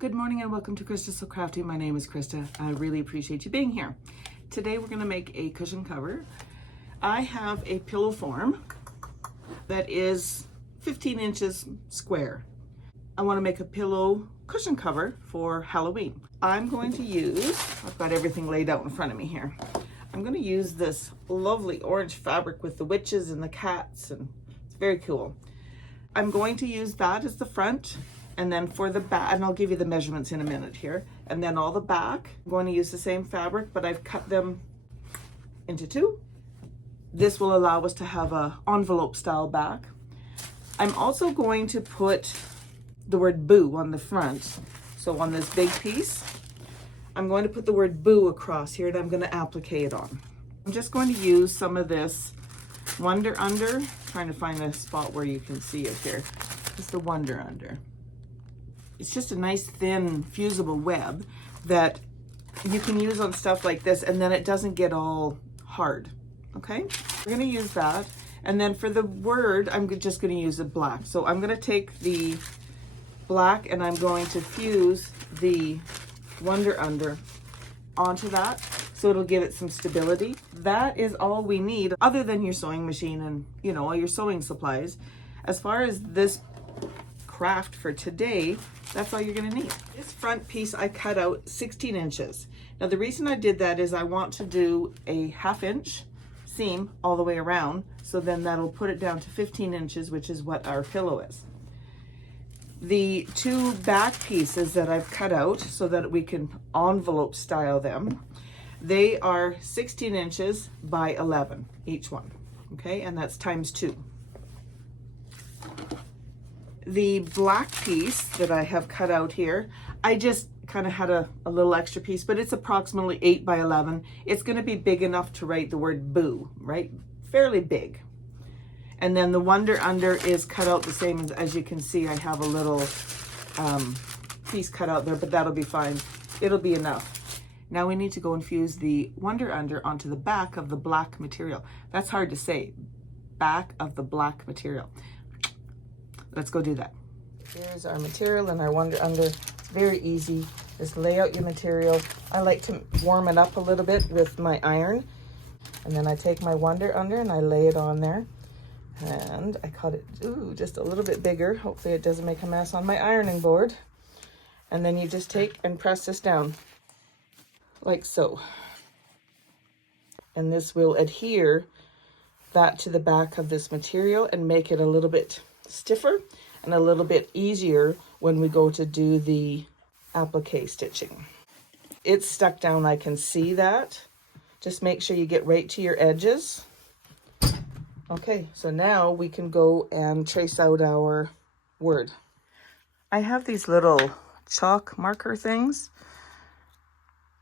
Good morning and welcome to Krista So Crafty. My name is Krista. I really appreciate you being here. Today we're going to make a cushion cover. I have a pillow form that is 15 inches square. I want to make a pillow cushion cover for Halloween. I'm going to use, I've got everything laid out in front of me here. I'm going to use this lovely orange fabric with the witches and the cats, and it's very cool. I'm going to use that as the front, and then for the back, and I'll give you the measurements in a minute here, and then all the back, I'm going to use the same fabric, but I've cut them into two. This will allow us to have a envelope style back. I'm also going to put the word boo on the front. So on this big piece, I'm going to put the word boo across here, and I'm going to applique it on. I'm just going to use some of this Wonder Under, trying to find a spot where you can see it here. It's the Wonder Under. It's just a nice thin fusible web that you can use on stuff like this, and then it doesn't get all hard. Okay, we're going to use that. And then for the word, I'm just going to use a black. So I'm going to take the black and I'm going to fuse the Wonder Under onto that, so it'll give it some stability. That is all we need, other than your sewing machine and, you know, all your sewing supplies. As far as this craft for today, that's all you're going to need. This front piece I cut out 16 inches. Now the reason I did that is I want to do a 1/2 inch seam all the way around, so then that'll put it down to 15 inches, which is what our pillow is. The two back pieces that I've cut out so that we can envelope style them, they are 16 inches by 11 each one, okay, and that's ×2. The black piece that I have cut out here, I just kind of had a little extra piece, but it's approximately 8 by 11. It's going to be big enough to write the word boo, right? Fairly big. And then the Wonder Under is cut out the same as you can see. I have a little piece cut out there, but that'll be fine. It'll be enough. Now we need to go and fuse the Wonder Under onto the back of the black material. That's hard to say. Back of the black material. Let's go do that. Here's our material and our Wonder Under. It's very easy. Just lay out your material. I like to warm it up a little bit with my iron. And then I take my Wonder Under and I lay it on there. And I cut it just a little bit bigger. Hopefully it doesn't make a mess on my ironing board. And then you just take and press this down like so. And this will adhere that to the back of this material and make it a little bit stiffer and a little bit easier when we go to do the applique stitching. It's stuck down, I can see that. Just make sure you get right to your edges. Okay, so now we can go and trace out our word. I have these little chalk marker things.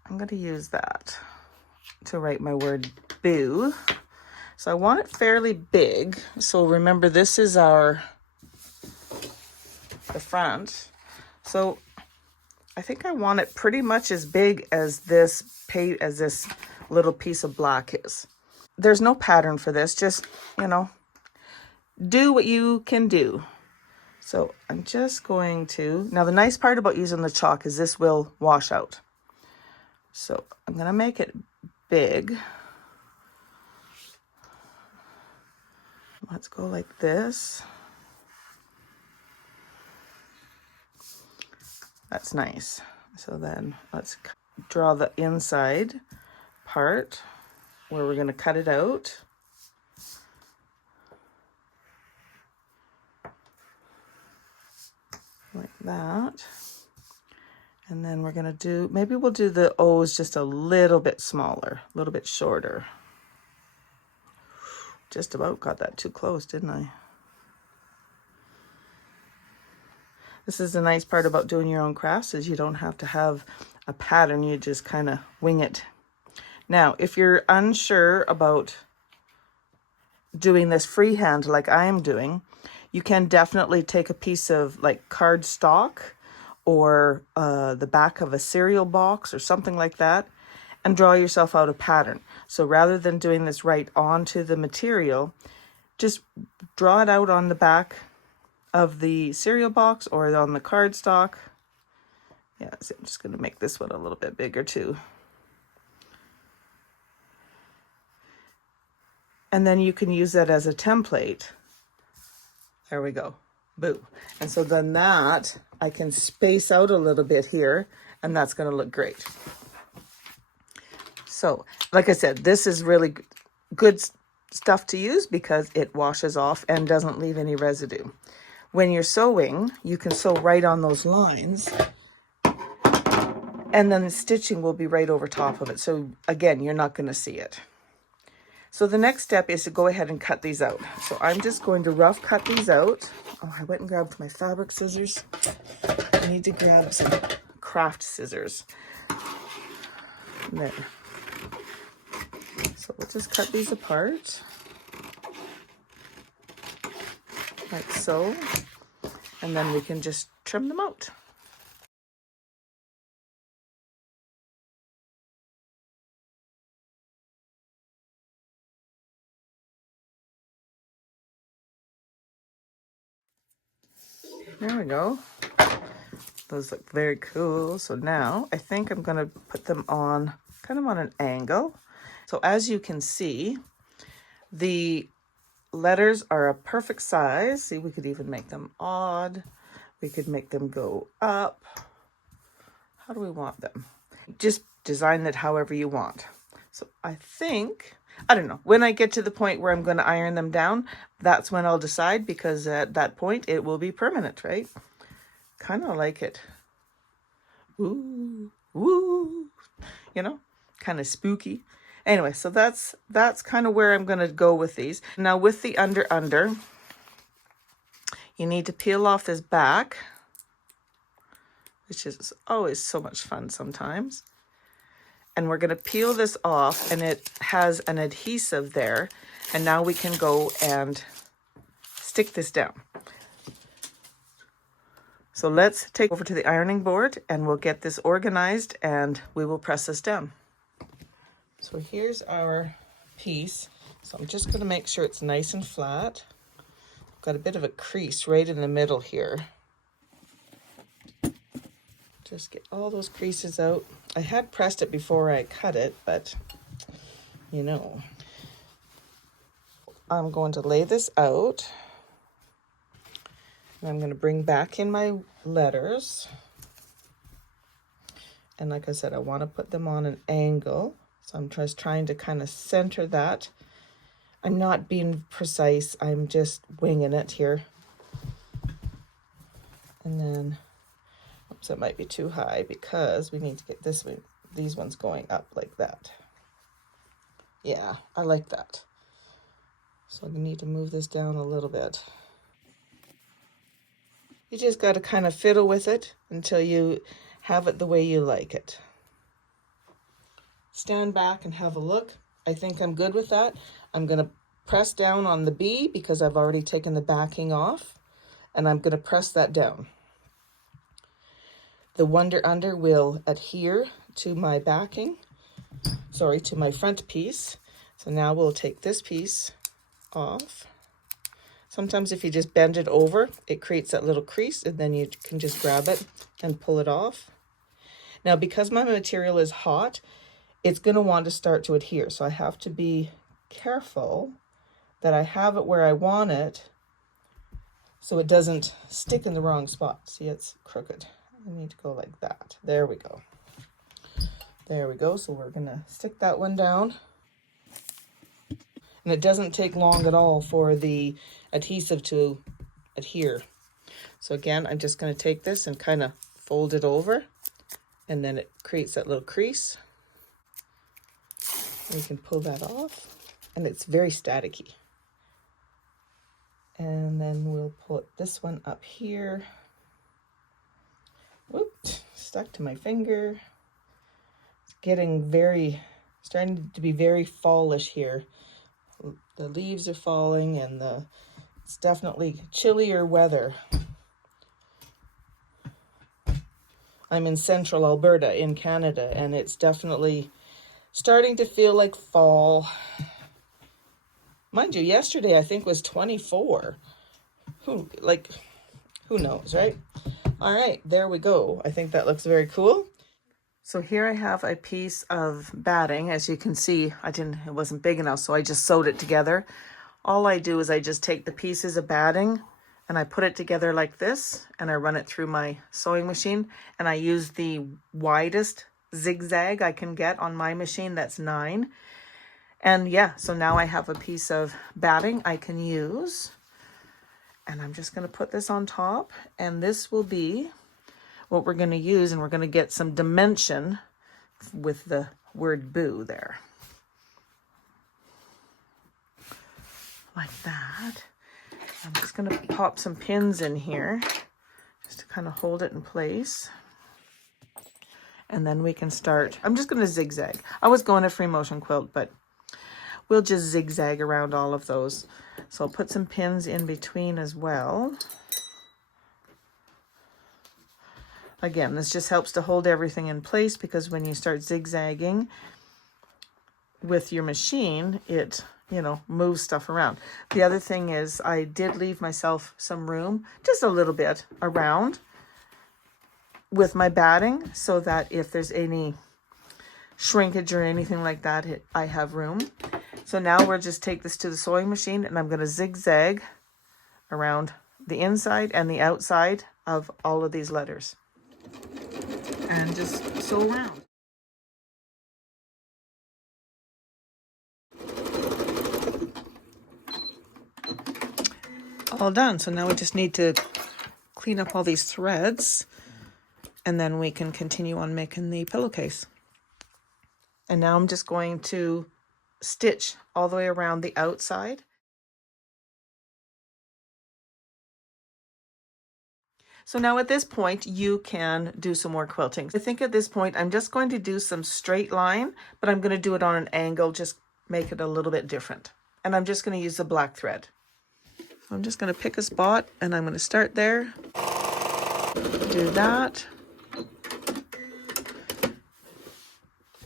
I'm going to use that to write my word boo. So I want it fairly big. So remember, this is the front. So I think I want it pretty much as big as this little piece of black is. There's no pattern for this, just, you know, do what you can do. So I'm just going to, now the nice part about using the chalk is this will wash out. So I'm going to make it big. Let's go like this. That's nice. So then let's draw the inside part where we're going to cut it out. Like that. And then we're going to do, maybe we'll do the O's just a little bit smaller, a little bit shorter. Just about got that too close, didn't I? This is the nice part about doing your own crafts, is you don't have to have a pattern. You just kind of wing it. Now, if you're unsure about doing this freehand like I am doing, you can definitely take a piece of like cardstock or the back of a cereal box or something like that and draw yourself out a pattern. So rather than doing this right onto the material, just draw it out on the back of the cereal box or on the cardstock Yeah, so I'm just going to make this one a little bit bigger too. And then you can use that as a template. There we go. Boo. And so then that I can space out a little bit here, and that's going to look great. So, like I said, this is really good stuff to use because it washes off and doesn't leave any residue. When you're sewing, you can sew right on those lines, and then the stitching will be right over top of it. So again, you're not going to see it. So the next step is to go ahead and cut these out. So I'm just going to rough cut these out. Oh, I went and grabbed my fabric scissors. I need to grab some craft scissors. There. So we'll just cut these apart. Like so. And then we can just trim them out. There we go. Those look very cool. So now I think I'm going to put them on kind of on an angle. So as you can see, the letters are a perfect size. See, we could even make them odd. We could make them go up. How do we want them? Just design it however you want. So I think, I don't know, when I get to the point where I'm going to iron them down, that's when I'll decide, because at that point it will be permanent, right? Kind of like it. Ooh, woo, you know, kind of spooky. Anyway, so that's kind of where I'm going to go with these. Now with the under, you need to peel off this back, which is always so much fun sometimes. And we're going to peel this off, and it has an adhesive there. And now we can go and stick this down. So let's take over to the ironing board and we'll get this organized and we will press this down. So here's our piece. So I'm just going to make sure it's nice and flat. Got a bit of a crease right in the middle here. Just get all those creases out. I had pressed it before I cut it, but you know. I'm going to lay this out. And I'm going to bring back in my letters. And like I said, I want to put them on an angle. So I'm just trying to kind of center that. I'm not being precise. I'm just winging it here. And then, oops, that might be too high because we need to get this one, these ones going up like that. Yeah, I like that. So I need to move this down a little bit. You just got to kind of fiddle with it until you have it the way you like it. Stand back and have a look. I think I'm good with that. I'm going to press down on the B because I've already taken the backing off, and I'm going to press that down. The Wonder Under will adhere to my backing, to my front piece. So now we'll take this piece off. Sometimes if you just bend it over, it creates that little crease, and then you can just grab it and pull it off. Now, because my material is hot, it's going to want to start to adhere. So I have to be careful that I have it where I want it so it doesn't stick in the wrong spot. See, it's crooked. I need to go like that. There we go. There we go. So we're going to stick that one down. And it doesn't take long at all for the adhesive to adhere. So again, I'm just going to take this and kind of fold it over, and then it creates that little crease. We can pull that off, and it's very staticky. And then we'll put this one up here. Whoops, stuck to my finger. It's starting to be very fallish here. The leaves are falling, and it's definitely chillier weather. I'm in central Alberta in Canada, and it's definitely starting to feel like fall. Mind you, yesterday I think was 24. Who knows, right? All right, there we go. I think that looks very cool. So here I have a piece of batting. As you can see, it wasn't big enough, so I just sewed it together. All I do is I just take the pieces of batting and I put it together like this, and I run it through my sewing machine, and I use the widest zigzag I can get on my machine. That's 9. And yeah, so now I have a piece of batting I can use, and I'm just going to put this on top, and this will be what we're going to use, and we're going to get some dimension with the word boo there. Like that. I'm just going to pop some pins in here just to kind of hold it in place. And then we can start. I'm just going to zigzag. I was going a free motion quilt, but we'll just zigzag around all of those. So I'll put some pins in between as well. Again, this just helps to hold everything in place, because when you start zigzagging with your machine, it, you know, moves stuff around. The other thing is I did leave myself some room, just a little bit around with my batting, so that if there's any shrinkage or anything like that, I have room. So now we'll just take this to the sewing machine, and I'm going to zigzag around the inside and the outside of all of these letters. And just sew around. All done. So now we just need to clean up all these threads, and then we can continue on making the pillowcase. And now I'm just going to stitch all the way around the outside. So now at this point, you can do some more quilting. I think at this point, I'm just going to do some straight line, but I'm going to do it on an angle, just make it a little bit different. And I'm just going to use the black thread. I'm just going to pick a spot, and I'm going to start there. Do that.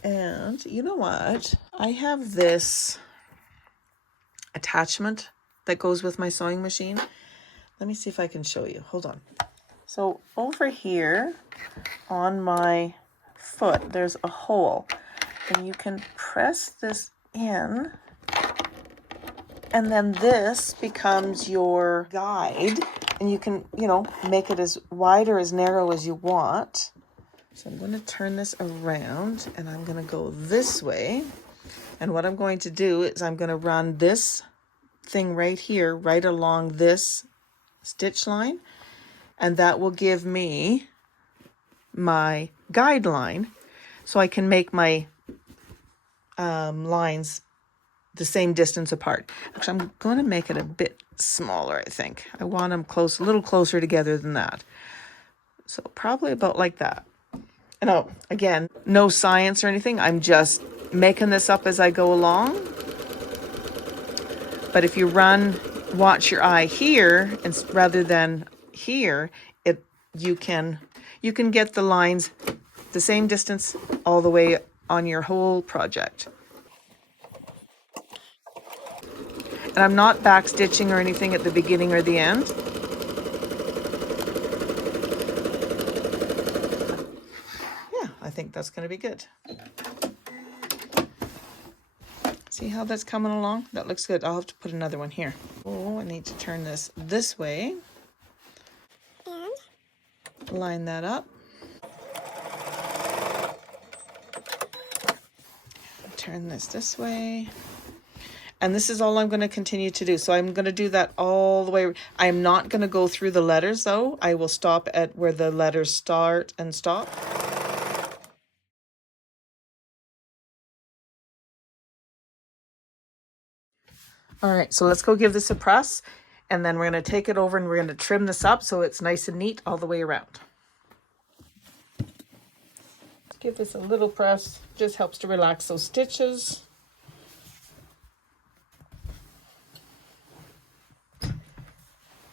And you know what? I have this attachment that goes with my sewing machine. Let me see if I can show you. Hold on. So over here on my foot, there's a hole, and you can press this in, and then this becomes your guide, and you can, you know, make it as wide or as narrow as you want. So I'm going to turn this around, and I'm going to go this way. And what I'm going to do is I'm going to run this thing right here, right along this stitch line, and that will give me my guideline, so I can make my lines the same distance apart. Actually, I'm going to make it a bit smaller, I think. I want them close, a little closer together than that. So probably about like that. And oh, again, no science or anything. I'm just making this up as I go along. But if you watch your eye here, and rather than here, you can get the lines the same distance all the way on your whole project. And I'm not back stitching or anything at the beginning or the end. Yeah, I think that's going to be good. See how that's coming along? That looks good. I'll have to put another one here. Oh, I need to turn this way. And line that up. Turn this way. And this is all I'm going to continue to do. So I'm going to do that all the way. I'm not going to go through the letters, though. I will stop at where the letters start and stop. All right, so let's go give this a press, and then we're going to take it over and we're going to trim this up so it's nice and neat all the way around. Give this a little press, just helps to relax those stitches.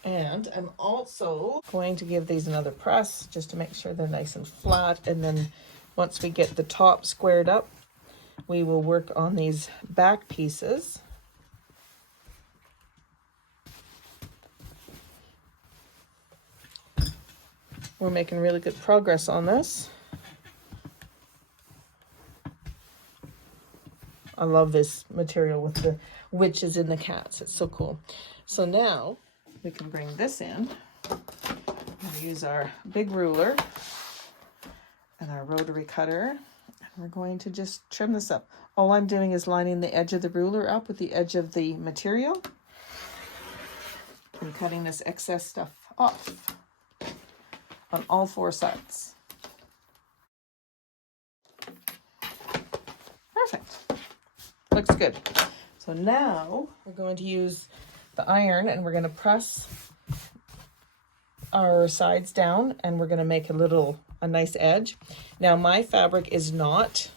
And I'm also going to give these another press just to make sure they're nice and flat. And then once we get the top squared up, we will work on these back pieces. We're making really good progress on this. I love this material with the witches and the cats. It's so cool. So now we can bring this in. We'll use our big ruler and our rotary cutter. And we're going to just trim this up. All I'm doing is lining the edge of the ruler up with the edge of the material and cutting this excess stuff off on all 4 sides. Perfect. Looks good. So now we're going to use the iron and we're going to press our sides down and we're going to make a nice edge. Now my fabric is not,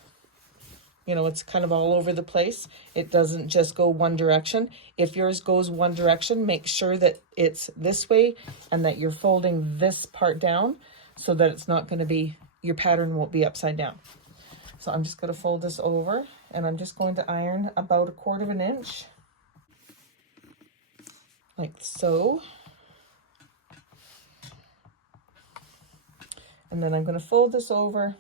you know, it's kind of all over the place. It doesn't just go one direction. If yours goes one direction, make sure that it's this way and that you're folding this part down so that it's not going to be, your pattern won't be upside down. So I'm just going to fold this over and I'm just going to iron about 1/4 inch, like so. And then I'm going to fold this over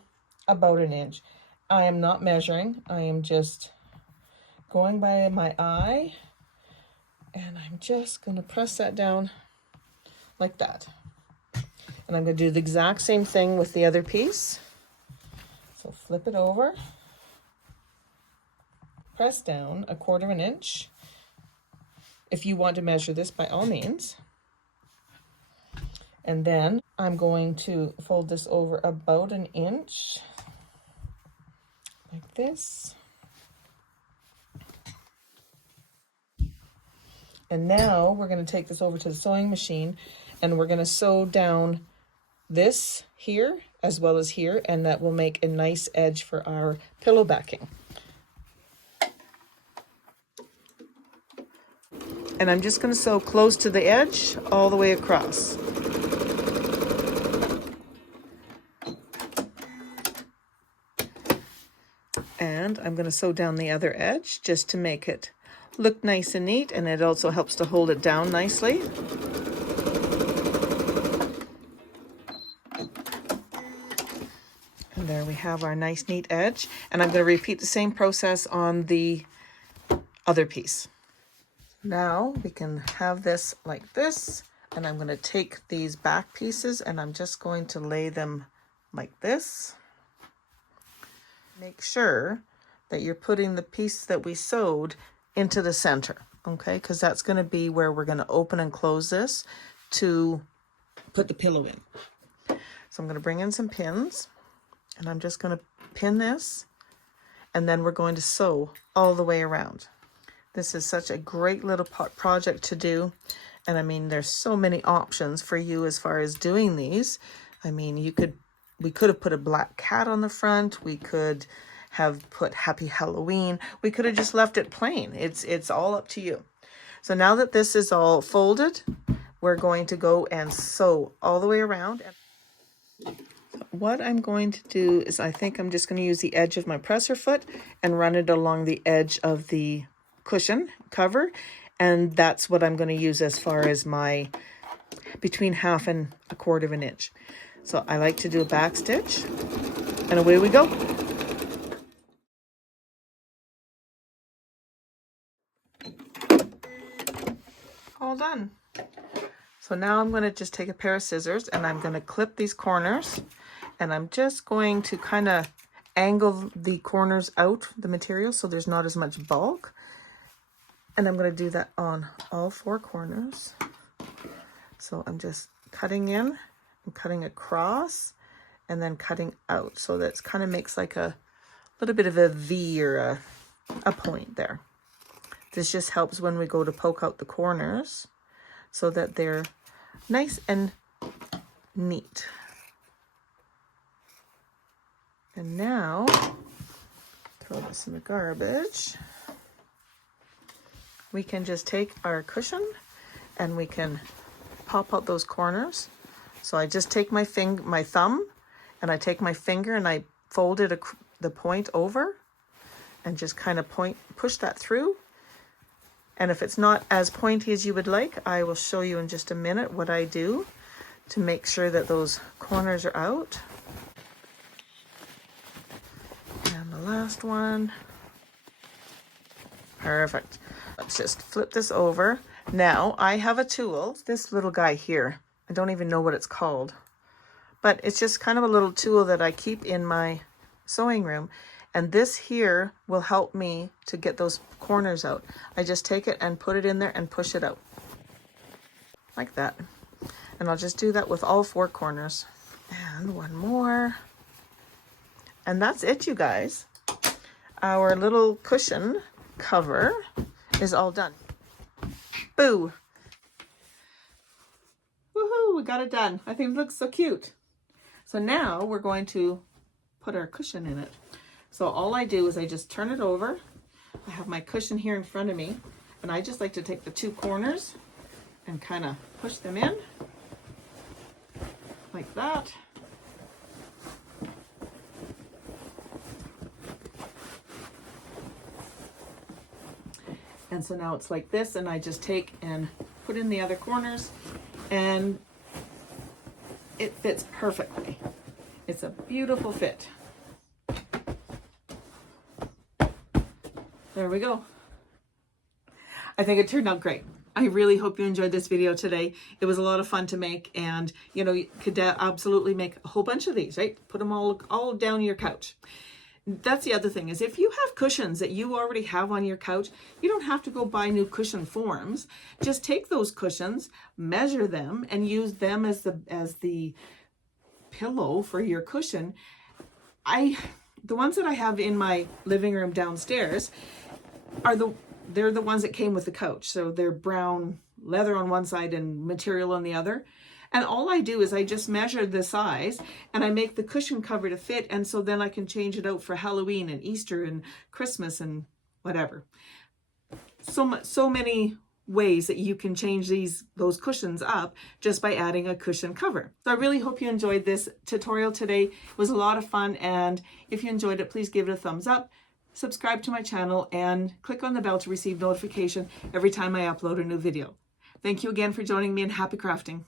about 1 inch. I am not measuring. I am just going by my eye. And I'm just going to press that down like that. And I'm going to do the exact same thing with the other piece. So flip it over. Press down 1/4 inch. If you want to measure this, by all means. And then I'm going to fold this over about 1 inch, like this. And now we're going to take this over to the sewing machine and we're going to sew down this here as well as here, and that will make a nice edge for our pillow backing. And I'm just going to sew close to the edge all the way across. And I'm going to sew down the other edge just to make it look nice and neat, and it also helps to hold it down nicely. And there we have our nice neat edge, and I'm going to repeat the same process on the other piece. Now we can have this like this, and I'm going to take these back pieces and I'm just going to lay them like this. Make sure that you're putting the piece that we sewed into the center, okay? Because that's going to be where we're going to open and close this to put the pillow in. So I'm going to bring in some pins and I'm just going to pin this, and then we're going to sew all the way around. This is such a great little project to do. And I mean, there's so many options for you as far as doing these. I mean, we could have put a black cat on the front. We could have put Happy Halloween. We could have just left it plain. It's all up to you. So now that this is all folded, we're going to go and sew all the way around. What I'm going to do is, I think I'm just going to use the edge of my presser foot and run it along the edge of the cushion cover, and that's what I'm going to use as far as my between 1/2 and 1/4 inch. So I like to do a back stitch, and away we go. All done. So now I'm going to just take a pair of scissors and I'm going to clip these corners, and I'm just going to kind of angle the corners out the material so there's not as much bulk. And I'm going to do that on all 4 corners. So I'm just cutting in and cutting across and then cutting out. So that kind of makes like a little bit of a V or a point there. This just helps when we go to poke out the corners so that they're nice and neat. And now, throw this in the garbage. We can just take our cushion and we can pop out those corners. So I just take my thumb and I take my finger and I fold it the point over and just kind of push that through. And if it's not as pointy as you would like, I will show you in just a minute what I do to make sure that those corners are out. And the last one. Perfect. Let's just flip this over. Now I have a tool, this little guy here. I don't even know what it's called, but it's just kind of a little tool that I keep in my sewing room. And this here will help me to get those corners out. I just take it and put it in there and push it out. Like that. And I'll just do that with all 4 corners. And one more. And that's it, you guys. Our little cushion cover is all done. Boo! Woohoo, we got it done. I think it looks so cute. So now we're going to put our cushion in it. So all I do is I just turn it over. I have my cushion here in front of me, and I just like to take the 2 corners and kind of push them in like that. And so now it's like this, and I just take and put in the other corners, and it fits perfectly. It's a beautiful fit. There we go. I think it turned out great. I really hope you enjoyed this video today. It was a lot of fun to make, and you know, you could absolutely make a whole bunch of these, right? Put them all down your couch. That's the other thing, is if you have cushions that you already have on your couch, you don't have to go buy new cushion forms. Just take those cushions, measure them, and use them as the pillow for your cushion. The ones that I have in my living room downstairs they're the ones that came with the couch. So they're brown leather on one side and material on the other. And all I do is I just measure the size and I make the cushion cover to fit. And so then I can change it out for Halloween and Easter and Christmas and whatever. So many ways that you can change those cushions up just by adding a cushion cover. So I really hope you enjoyed this tutorial today. It was a lot of fun, and if you enjoyed it, please give it a thumbs up, subscribe to my channel, and click on the bell to receive notification every time I upload a new video. Thank you again for joining me, and happy crafting.